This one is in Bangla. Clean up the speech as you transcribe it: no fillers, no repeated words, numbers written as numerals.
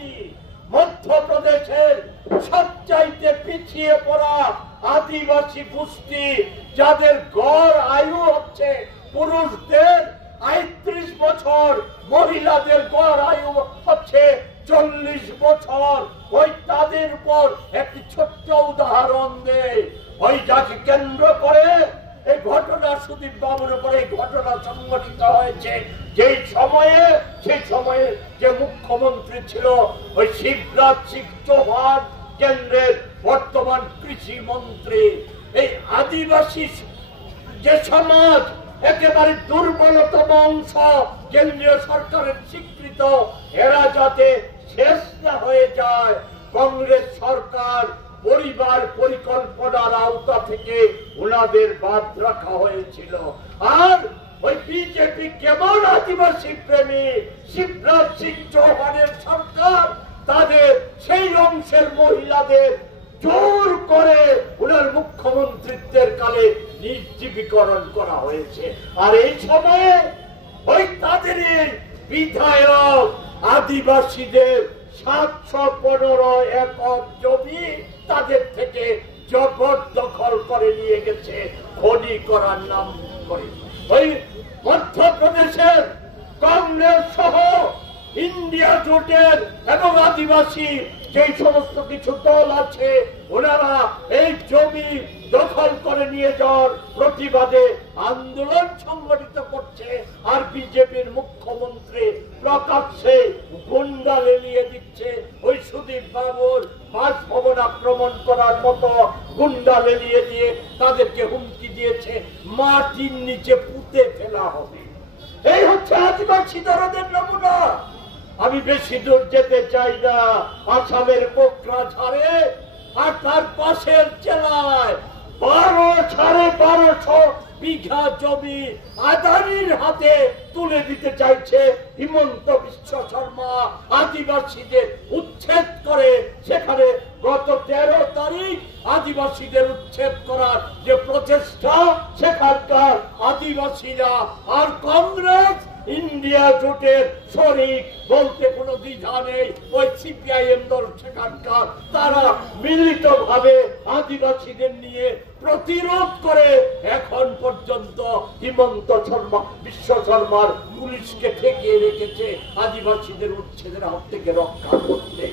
দাবি মধ্যপ্রদেশের সবচাইতে পিছিয়ে পড়া আদিবাসী গোষ্ঠী, যাদের গড় আয়ু হচ্ছে পুরুষদের ৩৫ বছর, মহিলাদের গড় আয়ু হচ্ছে ৪০ বছর, ওই তাদের উপর একটি ছোট্ট উদাহরণ দেয়। ওই যাকে কেন্দ্র করে এই ঘটনা, সুদীপ বাবুর উপরে এই ঘটনা সংঘটিত হয়েছে। সেই সময়ে যে মুখ্যমন্ত্রী ছিল ওই শিবরাজ সিং চৌহান, কেন্দ্রের বর্তমান কৃষি মন্ত্রী। এই আদিবাসী যে সমাজ একেবারে দুর্বলতম অংশ, কেন্দ্রীয় সরকারের স্বীকৃত, এরা যাতে শেষ না হয়ে যায়, কংগ্রেস সরকার পরিবার পরিকল্পনার আওতা থেকে ওনাদের বাদ রাখা হয়েছিল। আর ওই বিজেপি কেমন আদিবাসী প্রেমী শিবরাজ সিং চৌহানের সরকার, তাদের সেই অংশের মহিলাদের জোর করে ওনার মুখ্যমন্ত্রীত্বের কালে নির্জীবীকরণ করা হয়েছে। আর এই সময়ে ওই তাদের বিধায়ক আদিবাসীদের ৭১৫ একর জমি তাদের থেকে জবরদখল করে নিয়ে গেছে খনি করার নাম করে। ওই মধ্যপ্রদেশের কংগ্রেস সহ ইন্ডিয়া জোটের এবং আদিবাসী যে সমস্ত কিছু দল আছে, ওনারা এই জমি দখল করে নিয়ে যাওয়ার প্রতিবাদে আন্দোলন সংগঠিত করছে। আর বিজেপির মুখ্যমন্ত্রী প্রকাশ্যে গুন্ডা লেলিয়ে দিচ্ছে। ওই সুদীপ বাবুর বাসভবন আক্রমণ করার মতো গুন্ডা লেলিয়ে দিয়ে তাদেরকে হুমকি দিয়েছে মাটির নিচে পুঁতে ফেলা হবে। এই হচ্ছে আদিবাসী দরদের নমুনা। আমি বেশি দূর যেতে চাই না। আসামের কোকরাঝাড়ে আর তার পাশের জেলায় ১২,৫০০ বিঘা জমি আদানির হাতে তুলে দিতে চাইছে হিমন্ত বিশ্ব শর্মা। আদিবাসীদের উচ্ছেদ করে সেখানে গত ১৩ তারিখ আদিবাসীদের উচ্ছেদ করার যে প্রচেষ্টা, সেখানকার আদিবাসীরা আর কংগ্রেস ইন্ডিয়া জোটের শরিক বলতে কোনো দ্বিধা নেই। ওই সিপিআইএম দল সেখানকার, তারা মিলিত ভাবে আদিবাসীদের নিয়ে প্রতিরোধ করে এখন পর্যন্ত হিমন্ত বিশ্ব শর্মার পুলিশকে ঠেকিয়ে রেখেছে আদিবাসীদের উচ্ছেদের হাত থেকে রক্ষা করতে।